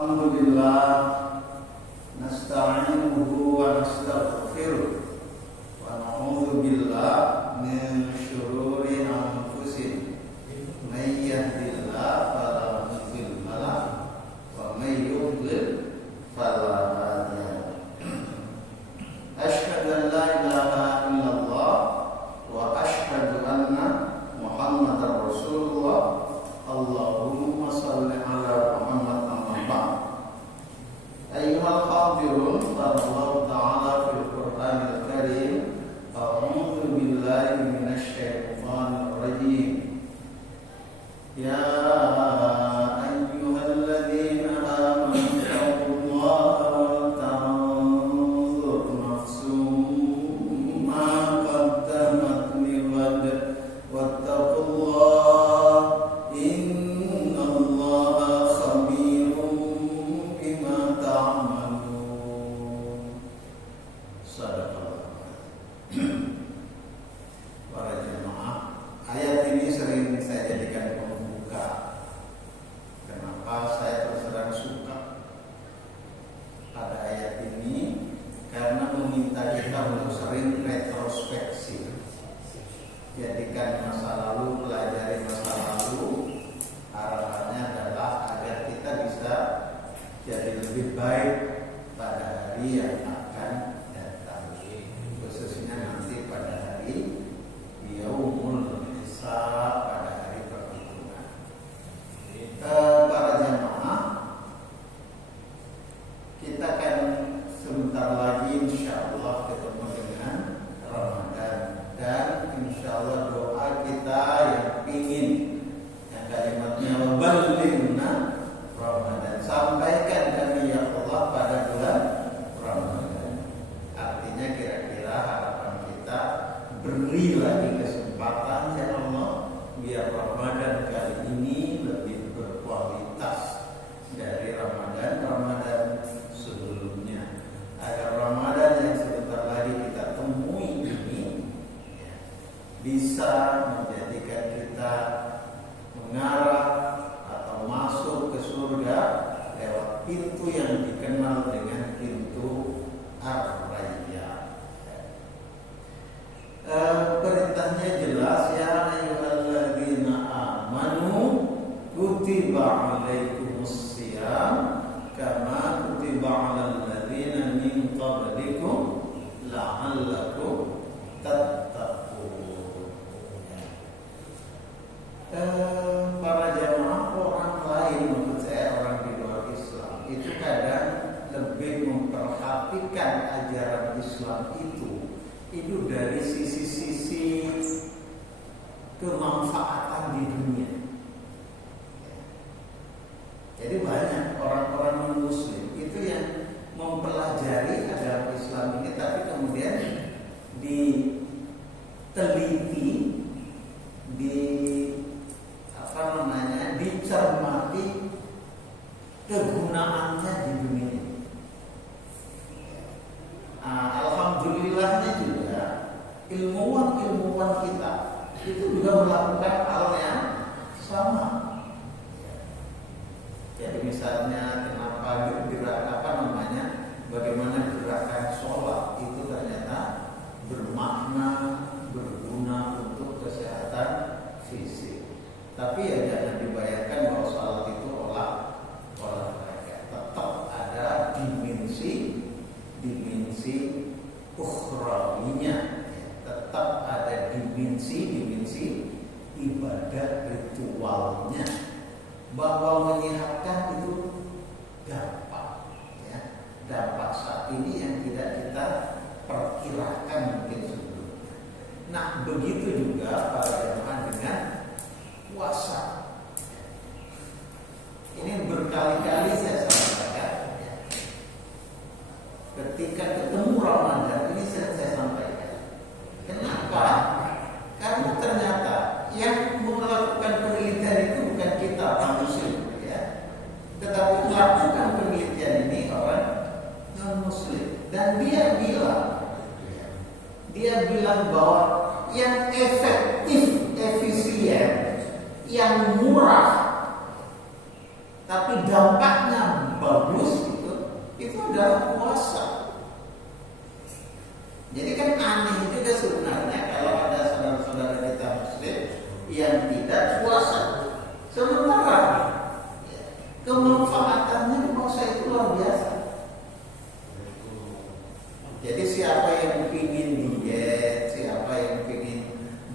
Alhamdulillah nasta'inuhu wa nastaghfiruh wa na'udzu billah min syururi anfusina may yahdihillahu fala mudilla lahu wa may yudlil fala hadiya lahu. Asyhadu an la ilaha illallah wa asyhadu anna Muhammadar Rasulullah. Allahumma shalli ala Muhammad amma ba'd. Ayyuhal hadirun, qala Allah ta'ala fil Qur'anil Karim, a'udzu billahi minasy syaithanir rajim. Ya ayyuhalladzina amanu taqullaha wal tanzur nafsum ma qaddamat lighad wattaqullaha jadikan masa lalu, pelajari masa lalu. Harapannya adalah agar kita bisa jadi lebih baik pada hari yang akan datang, khususnya nanti pada hari yaumul hisab, pada hari perhitungan. Para jamaah, kita akan sebentar lagi insyaallah ketemu dengan Ramadan. Dan insyaallah doa kita yang pingin, yang kalimatnya waballighna Ramadan, sampaikan kami ya Allah pada bulan Ramadan. Artinya kira-kira harapan kita, beri lagi kesempatan ya Allah, biar Ramadan kali ini lebih berkualitas dari Ramadan sebelumnya, agar Ramadan yang sebentar lagi kita temui ini bisa menjadikan kita mengarah atau masuk ke surga lewat pintu yang dikenal dengan pintu Ar-Rayyan. Perintahnya jelas, ya ayyuhalladzina amanu kutiba alaikumus shiyam kama kutiba alal ladzina min qablikum la'allakum tattaqun. Para jamaah, orang lain, menurut saya orang di luar Islam itu kadang lebih memperhatikan ajaran Islam itu dari sisi-sisi kemanfaatan di dunia. Jadi banyak orang-orang non-Muslim itu yang mempelajari ajaran Islam ini, tapi kemudian diteliti, dicermati kegunaannya di dunia ini. Alhamdulillahnya juga ilmuwan kita itu juga melakukan hal yang sama. Jadi misalnya bagaimana gerakan sholat itu ternyata bermakna, berguna untuk kesehatan fisik. Tapi ya jangan dibayangkan bahwa sholat itu olahraga. Tetap ada dimensi ukhrawinya, tetap ada dimensi ibadah ritualnya. Bahwa menyehatkan itu gampang, ya. Dampak saat ini yang tidak kita perkirakan mungkin sebelumnya. Nah, begitu juga para jemaah dengan puasa. Ini berkali-kali saya sampaikan, ya. Ketika ketemu Ramadan ini saya sampaikan. Kenapa? Karena ternyata yang melakukan penelitian itu bukan kita orang Muslim, ya, tetapi melakukan penelitian ini orang non Muslim. Dan dia bilang bahwa yang efektif, efisien, yang murah, tapi dampaknya luar biasa. Jadi siapa yang ingin diet, siapa yang ingin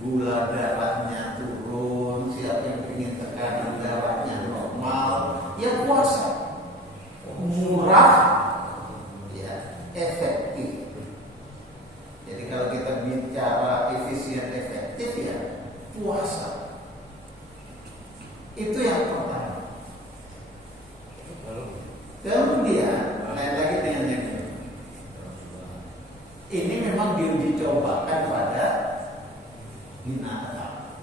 gula darahnya turun, siapa yang ingin tekanan darahnya normal, ya puasa. Murah, ya efektif. Jadi kalau kita bicara efisien efektif ya puasa. Itu yang pertama. Kemudian lain lagi dengan yang ini memang diuji cobakan pada binatang.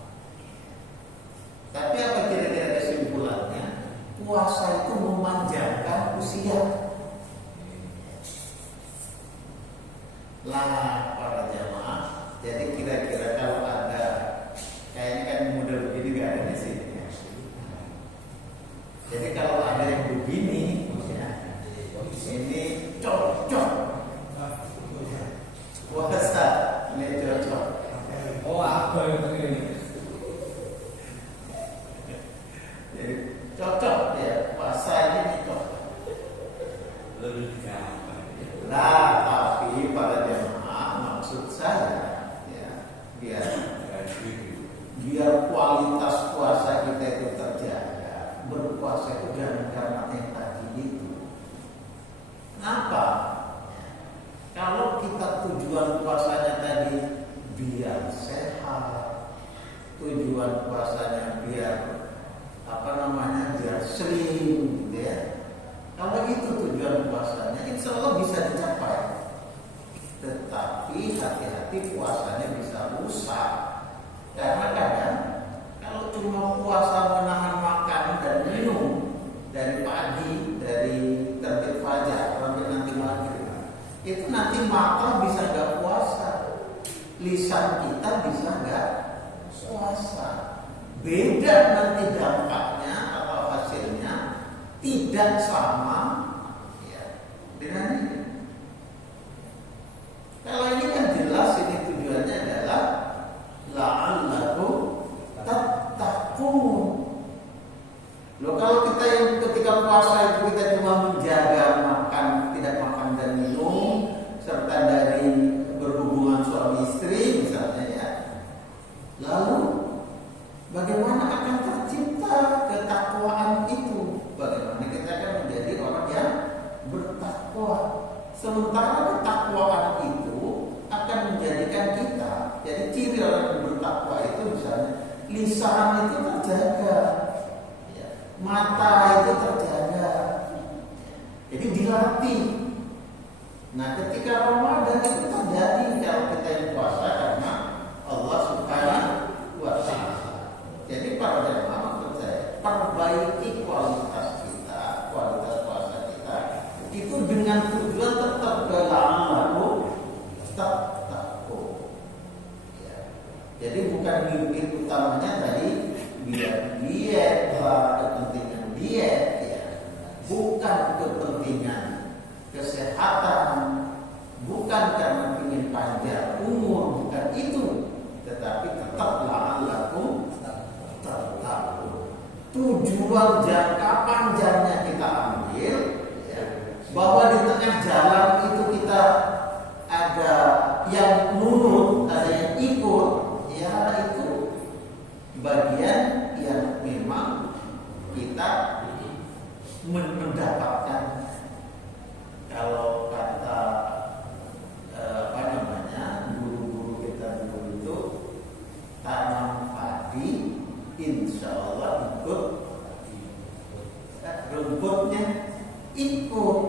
Tapi apa kira-kira kesimpulannya? Puasa itu memanjangkan usia. Lah para jamaah, jadi kira-kira kalau ada kayaknya kan model begini gak ada di sini ya. Jadi kalau ada yang begini, ya, ini cocok. Puasa ini cocok. Oh apa yang ini? Jadi cocok ya puasa ini cocok. Lebih gampang. Nah, tapi para jemaah maksud saya ya biar kualitas puasa kita itu terjaga. Berpuasa itu jangan karena yang tadi itu. Kenapa? Kalau kita tujuan puasanya tadi biar sehat, tujuan puasanya biar biar slim, gitu ya. Kalau itu tujuan puasanya, insya Allah bisa dicapai. Tetapi hati-hati puasanya bisa rusak. Karena kadang kalau cuma puasa menahan makan dan minum dari pagi, dari terbit fajar sampai nanti maghrib, itu nanti mata bisa nggak puasa, lisan kita bisa nggak puasa. Beda nanti dampaknya atau hasilnya tidak sama ya, dengan ini. Kalau ini kan jelas ini tujuannya adalah la'allakum tattaqun. Loh kalau kita yang ketika puasa itu kita cuma menjaga makan, tidak makan dan minum, serta dari berhubungan suami istri misalnya ya. Lalu bagaimana akan tercipta ketakwaan itu? Bagaimana kita akan menjadi orang yang bertakwa? Sementara ketakwaan itu akan menjadikan kita, jadi ciri orang yang bertakwa itu misalnya lisan itu terjaga, ya, mata itu terjaga, jadi dilatih. Nah ketika Ramadan itu terjadi kalau kita yang puasa karena Allah Subhanahu wa Ta'ala. Jadi para jemaah maksud saya perbaiki kualitas kita, kualitas puasa kita itu dengan tujuan tetap berlaku, tetap takut. Ya. Jadi bukan mimpi utamanya dari biar diet, kepentingan diet, ya. Bukan kepentingan kesehatan, bukan karena ingin panjang umur, bukan itu, tetapi tetaplah laku tertahu. Tujuan jangka panjangnya kita ambil, ya, bahwa di tengah jalan itu kita ada yang nurut, ada yang ikut, ya itu bagian yang memang kita mendapatkan. Kalau kata guru-guru kita dulu itu tanam padi, insya Allah ikut rumputnya ikut.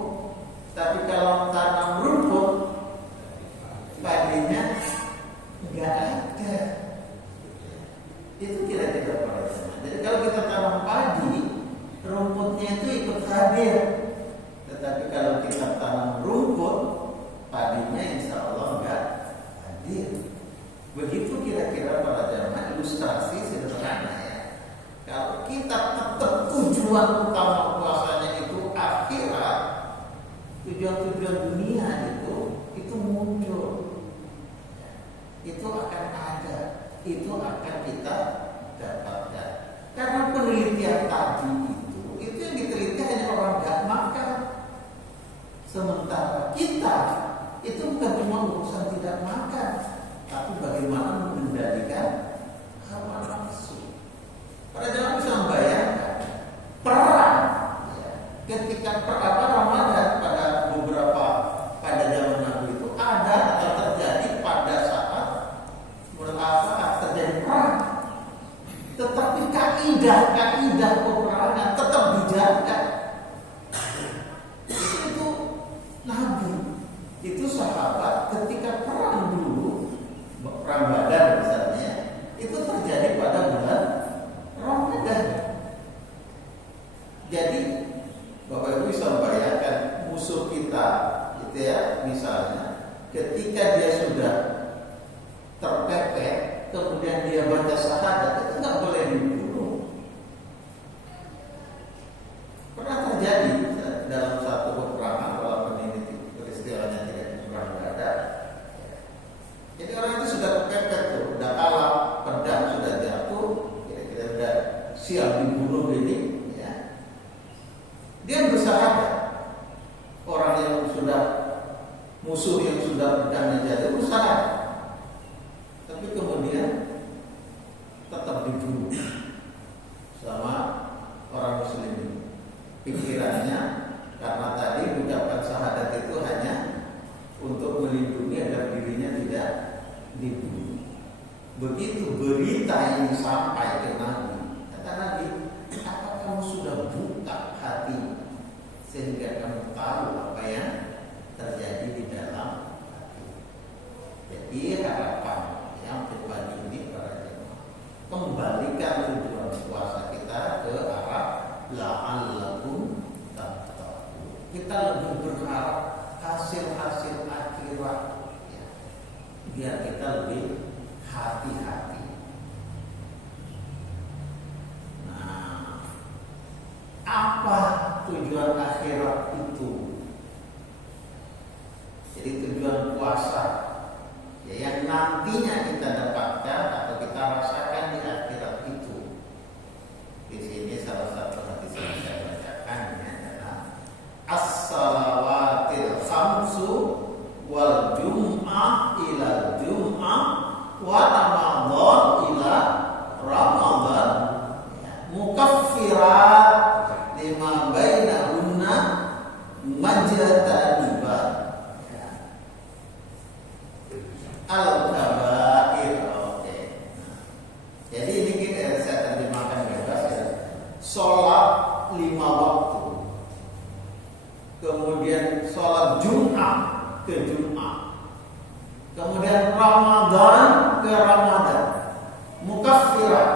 Tapi kalau tanam rumput, padinya nggak ada. Itu kira-kira pada zaman. Jadi kalau kita tanam padi, rumputnya itu ikut hadir. Tetapi kalau kita tanam rumput, padinya insya Allah nggak hadir. Begitu kira-kira para jamaah, ilustrasi sederhana ya. Kalau kita tetap tujuan utama puasanya itu akhirat, tujuan-tujuan dunia itu muncul, itu akan ada, itu akan kita dapatkan. Karena penelitian tadi itu yang diteliti hanya orang nggak makan. Sementara kita itu bukan cuma urusan tidak makan, tapi bagaimana mengendalikan hawa nafsu. Para jemaah bisa membayangkan perang ketika Ramadan pada zaman Nabi itu ada atau terjadi pada saat terjadi perang. Tetapi kaidah peperangan tetap dijaga. Itu Nabi, itu sahabat ketika perang dulu, perang Badar misalnya, itu terjadi pada bulan Ramadan. Jadi Bapak Ibu bisa membayangkan musuh kita itu ya, misalnya ketika dia sudah terpepet, kemudian dia baca syahadat, itu nggak boleh dibunuh. Pernah terjadi dalam satu peperangan, walaupun ini peristiwanya tidak di perang Badar. Jadi orang itu sudah terpepet tuh, udah kalah, pedang sudah jatuh, kira-kira udah siap dibunuh ini. Dia bersyahadat. Orang yang sudah musuh yang sudah pedangnya jatuh bersyahadat, tapi kemudian tetap dibunuh sama orang Muslim ini. Pikirannya karena tadi mengucapkan syahadat itu hanya untuk melindungi agar dirinya tidak dibunuh. Begitu berita ini sampai ke Nabi, kata Nabi, apa kamu sudah buka hati sehingga kamu tahu apa yang terjadi di dalam hati? Jadi harapan yang pribadi ini para jemaah, kembalikan tujuan puasa kita ke arah la'allakum tattaqun. Kita lebih berharap hasil-hasil akhirat ya, biar kita lebih hati-hati. Apa tujuan akhirat itu? Jadi tujuan puasa ya, yang nantinya kita dapatkan atau kita rasakan di akhirat itu. Di sini salah satu hadis yang saya bacakan adalah as-salawatil khamsu wal jum'ah ila jum'ah wa ramadhan ila ramadhan mukaffirat lima bainahunna majtaniba al-kabair. Oke. Jadi ini kita saya terjemahkan bebas ya. Sholat 5 waktu, kemudian sholat Jumat ke Jumat, kemudian Ramadan ke Ramadan, mukaffirat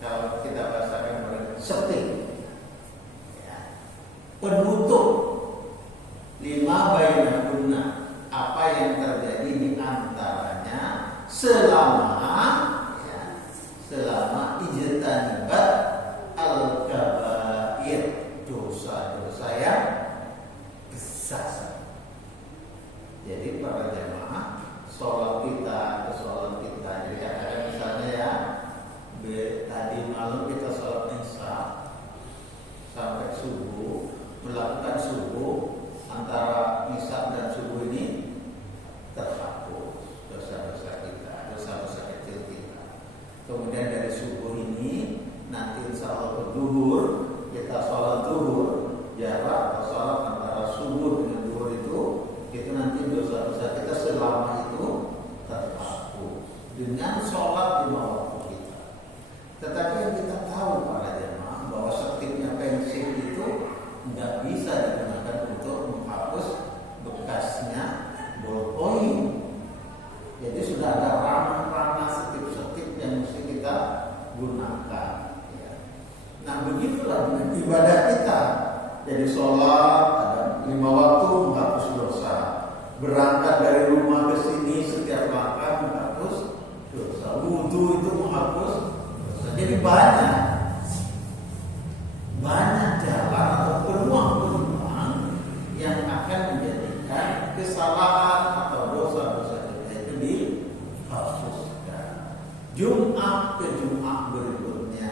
kalau kita bahasakan seperti penutup lima bainahunna, apa yang terjadi di antaranya selama ijtanibat al-kabair, dosa-dosa yang besar. Jadi para jemaah, sholat kita, jadi ada misalnya ya, tadi malam kita sholat isya sampai subuh, melakukan subuh, antara isya dan subuh ini terhapus dosa-dosa kita, dosa-dosa kecil kita. Kemudian dari subuh ini nanti insya Allah ke duhur, kita sholat duhur, jarak atau sholat antara subuh dengan duhur itu nanti dosa-dosa kita selama itu terhapus dengan sholat 5 waktu kita. Tetapi yang kita tahu para jemaah bahwa setipnya pensil itu nggak bisa digunakan untuk menghapus bekasnya ballpoint. Jadi sudah ada ranah-ranah setip-setip yang mesti kita gunakan. Ya. Nah begitulah dengan ibadah kita. Jadi sholat ada 5 waktu menghapus dosa. Berangkat dari rumah ke sini setiap langkah menghapus dosa. Wudhu itu menghapus dosa. Jadi banyak jalan atau peluang-peluang yang akan menjadikan kesalahan atau dosa-dosa kita itu dihapuskan. Jumat ke Jumat berikutnya,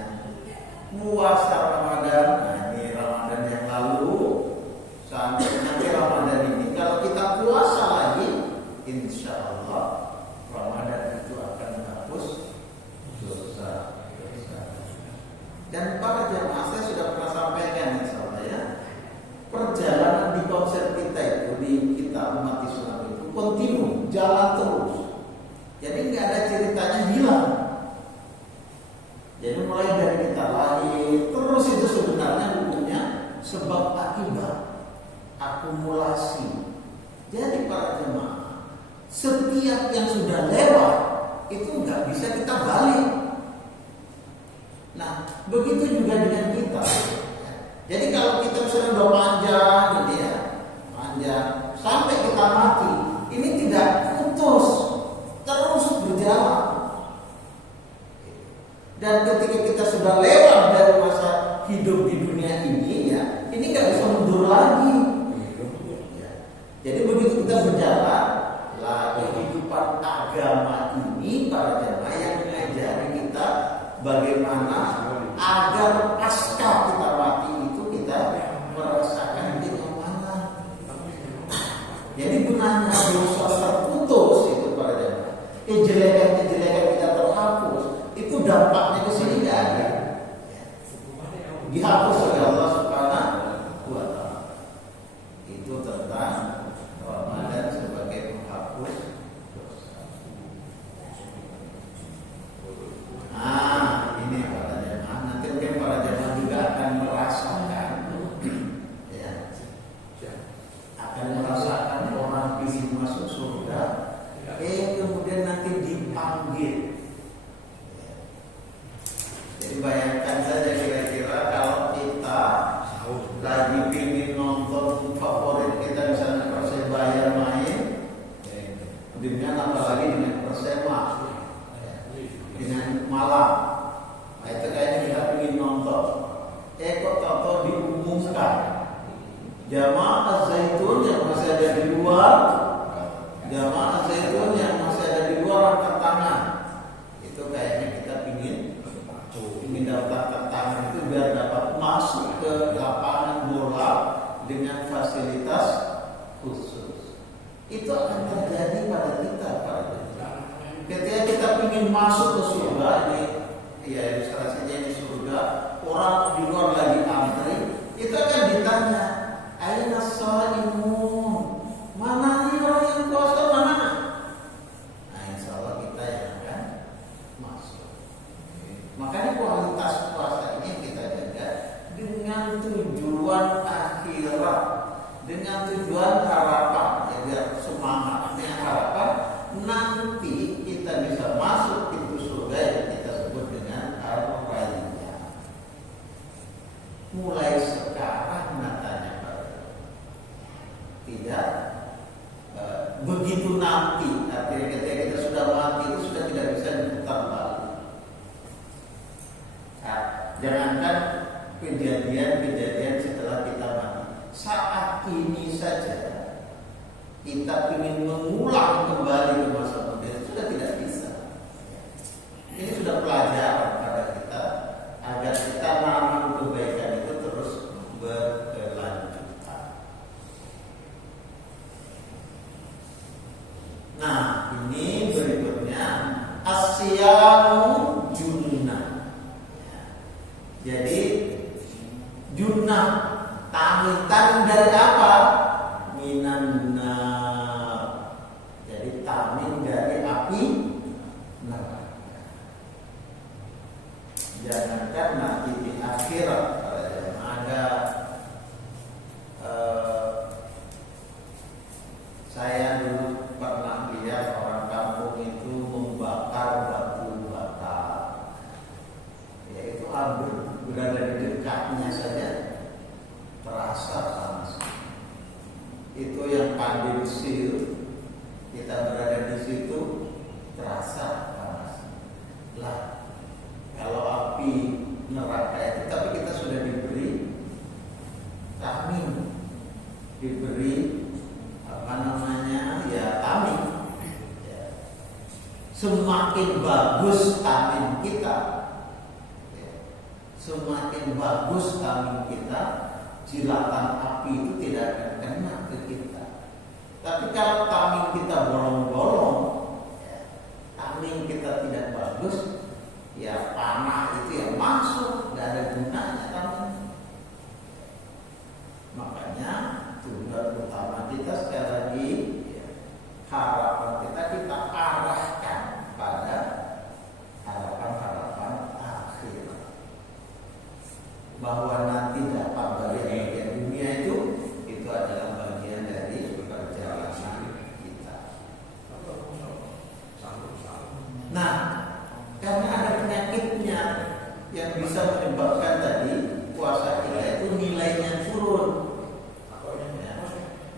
puasa Ramadan, nah ini Ramadan yang lalu sampai kontinu, jalan terus. Jadi nggak ada ceritanya hilang. Jadi mulai dari kita lahir terus itu sebenarnya hukumnya sebab akibat, akumulasi. Jadi para jemaah, setiap yang sudah lewat itu nggak bisa kita balik. Nah, begitu juga dengan kita. Jadi kalau kita sudah panjang, gitu ya, panjang sampai kita mati, ini tidak putus, terus berjalan. Dan ketika kita sudah lewat dari masa hidup di dunia ini, ya, ini nggak bisa mundur lagi. Ya. Jadi begitu kita berjalan, lah kehidupan agama ini para jemaah yang mengajari kita bagaimana agar pasca kita mati itu kita merasakan kenyamanan. Jadi gunanya dosa terputus itu para jemaah, kejelekan-kejelekan kita terhapus, itu dampaknya ke sini nggak ada, dihapus oleh Allah Subhanahu wa Ta'ala. Itu tentang Ramadan sebagai penghapus dosa. Ini para jemaah, nanti mungkin para jemaah juga akan merasakan, ya, akan merasakan orang ingin masuk surga, kemudian nanti dipanggil. Jadi bayangkan saja kira-kira kalau kita lagi pingin nonton favorit kita misalnya Persebaya main, dengan apalagi dengan Persema, dengan Malang, nah itu kayaknya kita pingin nonton. Kok tahu diumumkan jamaah Az-Zaitun yang masih ada di luar, jamaah Az-Zaitun yang masih ada di luar angkat tangan. Itu kayaknya kita pingin daftar tangan itu biar dapat masuk ke lapangan bola dengan fasilitas khusus. Itu akan terjadi pada kita pada ketika kita ingin masuk ke surga ini, ya ilustrasinya ini surga, orang di luar lagi antri, itu akan ditanya, aina shaimun, mana nih orang yang puasa mana? Nah, insya Allah kita yang akan masuk. Makanya kualitas puasa ini kita jaga dengan tujuan akhirat, dengan tujuan harapan, ya biar semangat dengan harapan nanti kita bisa masuk pintu surga yang kita sebut dengan Ar-Rayyan. Mulai sekarang natanya Pak, tidak begitu nanti, artinya ketika kita sudah mati itu sudah tidak bisa diputar balik. Jangankan kejadian-kejadian setelah kita mati, saat ini saja kita ingin mengulang kembali ke masa muda sudah tidak bisa. Ini sudah pelajaran pada kita agar kita menanam kebaikan itu terus berkelanjutan. Nah, ini berikutnya asyamu junnah. Jadi junnah, tameng dari apa? Minan nar. Jadi tameng dari api neraka. Jangankan nanti di akhirat ada saya dulu pernah lihat orang kampung itu membakar batu bata. Ya itu hampir berada di dekatnya saja terasa panas. Itu yang pandai besi, kita berada di situ terasa panas. Lah, kalau api neraka itu, tapi kita sudah diberi tameng, diberi apa namanya ya tameng. Ya. Semakin bagus tameng kita, semakin bagus tameng kita, jilatan api itu tidak akan kena ke kita. Tapi kalau tameng kita bolong-bolong, ya, tameng kita tidak bagus, ya panah itu yang masuk, tidak ada gunanya tameng. Makanya tujuan utama kita sekali lagi, ya, harapan kita arahkan pada harapan-harapan akhir, bahwa nanti dapat bagian dunia itu adalah bagian dari perjalanan kita. Nah, karena ada penyakitnya yang bisa menyebabkan tadi puasa kita itu nilainya turun.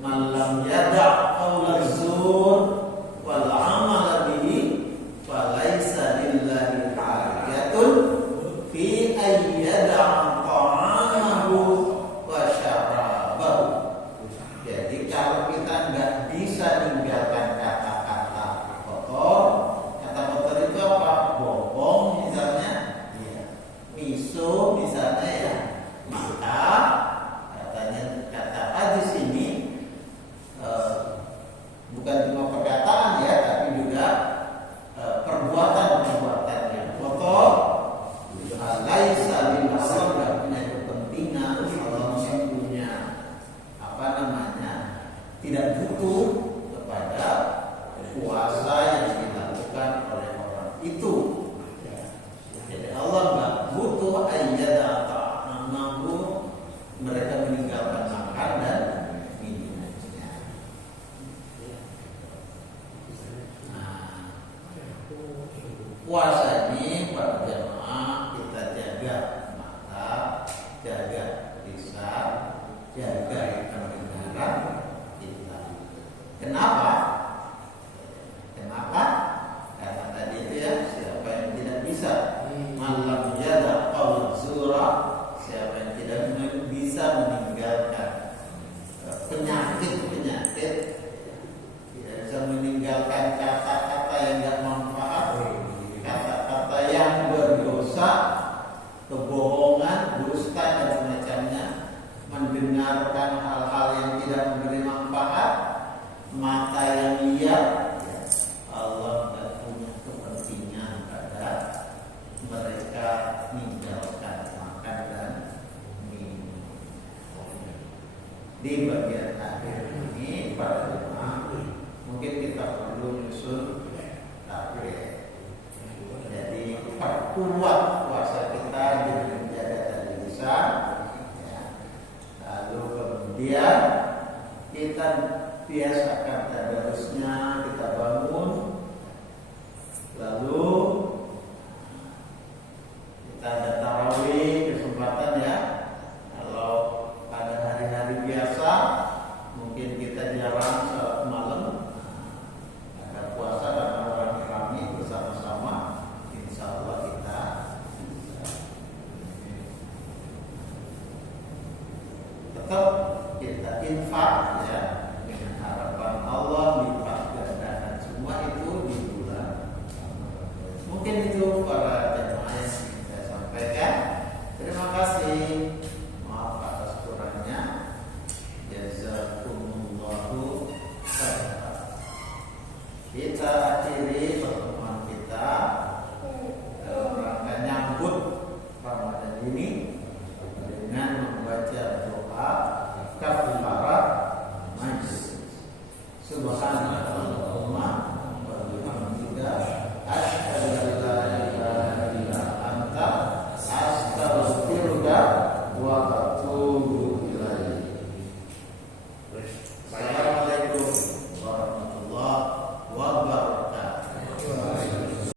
Malam yada' qaula zur wal amal bihi falaisa lillahi hajatun fi ayyada' ta'amahu wa syarabahu. Jadi kalau kita nggak bisa ninggalkan kata-kata kotor, kata kotor itu apa? Bohong misalnya, miso misalnya ya, maka katanya kata di sini bukan cuma perkataan ya, tapi juga perbuatan-perbuatan yang kotor. Laisa lil asal nggak punya kepentingan, Allah punya apa namanya, tidak butuh kepada puasa yang dilakukan oleh orang itu. Jadi Allah nggak butuh ayyada ta'amahu, mereka meninggalkan makan dan minumnya. Nah, puasa ini para jemaah kita jaga mata, jaga lisan, jaga pendengaran kita. Kenapa? Karena tadi itu ya, siapa yang tidak bisa malam yada qaul zura, siapa yang tidak bisa meninggalkan penyakit, tidak bisa meninggalkan kata-kata yang tidak manfaat, kata-kata yang berdosa, kebohongan, dusta dan semacamnya, mendengarkan hal-hal yang tidak memberi manfaat, mata yang liar. Allah tidak punya kepentingan pada mereka meninggalkan makan dan minum. Di bagian akhir ini pada jemaah mungkin kita perlu menyusun takbir. Jadi perkuat puasa kita dengan menjaga tadi lisan, ya. Lalu kemudian kita biasakan tadarusnya, kita bangun, lalu kita ada tarawih kesempatan ya. Kalau pada hari-hari biasa mungkin kita jarang salat malam, ada puasa dan rame-rame bersama-sama, insya Allah kita tetap kita infak ya, dengan harapan Allah lipat gandakan semua itu di bulan. Mungkin itu para jemaah yang saya sampaikan. Terima kasih. Maaf atas kurangnya. Jazakumullahu khairan. Kita akhiri pertemuan kita dalam rangka nyambut Ramadan ini dengan membaca doa kafarat majlis. Subhanallah.